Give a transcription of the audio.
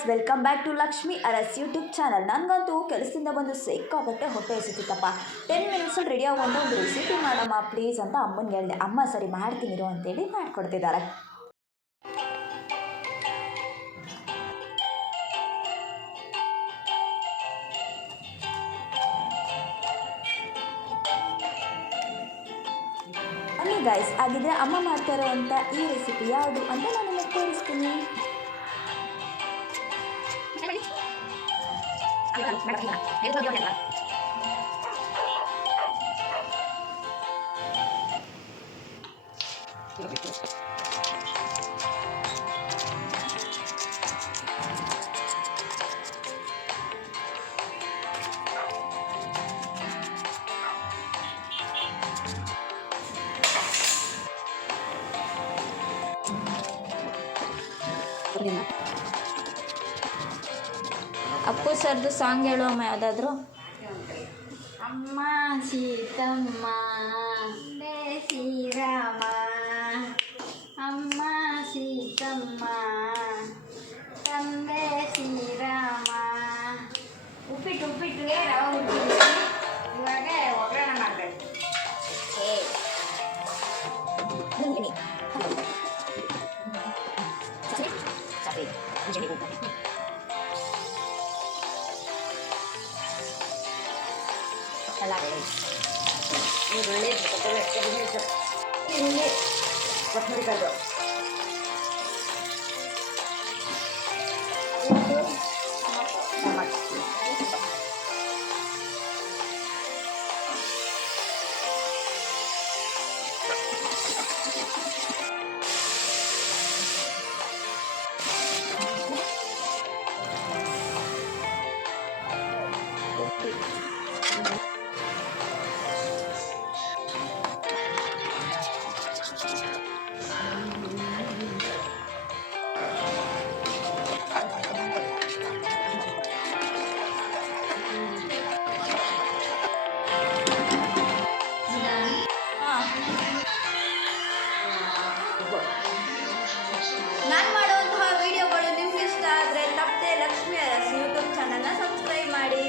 Guys, welcome back to Lakshmi Aras YouTube channel. ನನಗಂತೂ ಕೆಲಸದಿಂದ ಬಂದು ಸಿಕ್ಕಾಪಟ್ಟೆ ಹೊಟ್ಟೆ ಎಸಿತಿತ್ತಪ್ಪ. 10 ಮಿನಿಟ್ಸಲ್ಲಿ ರೆಡಿ ಆಗುವಂಥ ಒಂದು ರೆಸಿಪಿ ಮಾಡಮ್ಮ ಪ್ಲೀಸ್ ಅಂತ ಅಮ್ಮನಿಗೆ ಹೇಳಿದೆ. ಅಮ್ಮ ಸರಿ ಮಾಡ್ತೀನಿರು ಅಂತೇಳಿ ಮಾಡಿಕೊಡ್ತಿದ್ದಾರೆ. ಅಲ್ಲಿ ಗಾಯ್ಸ್, ಆಗಿದ್ರೆ ಅಮ್ಮ ಮಾಡ್ತಾ ಇರೋವಂಥ ಈ ರೆಸಿಪಿ ಯಾವುದು ಅಂತ ನಾನು ನಿಮಗೆ ತೋರಿಸ್ತೀನಿ. ಅಪ್ಪು ಸರ್ದು ಸಾಂಗ್ ಹೇಳು ಅಮ್ಮ ಯಾವುದಾದ್ರು. ಅಮ್ಮ ಸೀತಮ್ಮ ಶ್ರೀರಾಮ, ಅಮ್ಮ ಸೀತಮ್ಮ ತಂದೆ ಶ್ರೀರಾಮ. ಉಪ್ಪಿಟ್ಟಿಗೆ ರವೆ ಹುಟ್ಟಿದ್ವಿ, ಇವಾಗ ಒಗ್ಗರಣೆ ಮಾಡಬೇಕು. ಈರುಳ್ಳಿ, ಕೊತ್ತಂಬರಿ ಕರಿಬೇವು, ಟೊಮಾಟೊ, ನಾನು ಮಾಡುವಂತಹ ವಿಡಿಯೋಗಳು ನಿಮ್ಗೆ ಇಷ್ಟ ಆದರೆ ತಪ್ಪದೆ ಲಕ್ಷ್ಮಿ ಅರಸ್ ಯೂಟ್ಯೂಬ್ ಚಾನಲ್ನ ಸಬ್ಸ್ಕ್ರೈಬ್ ಮಾಡಿ.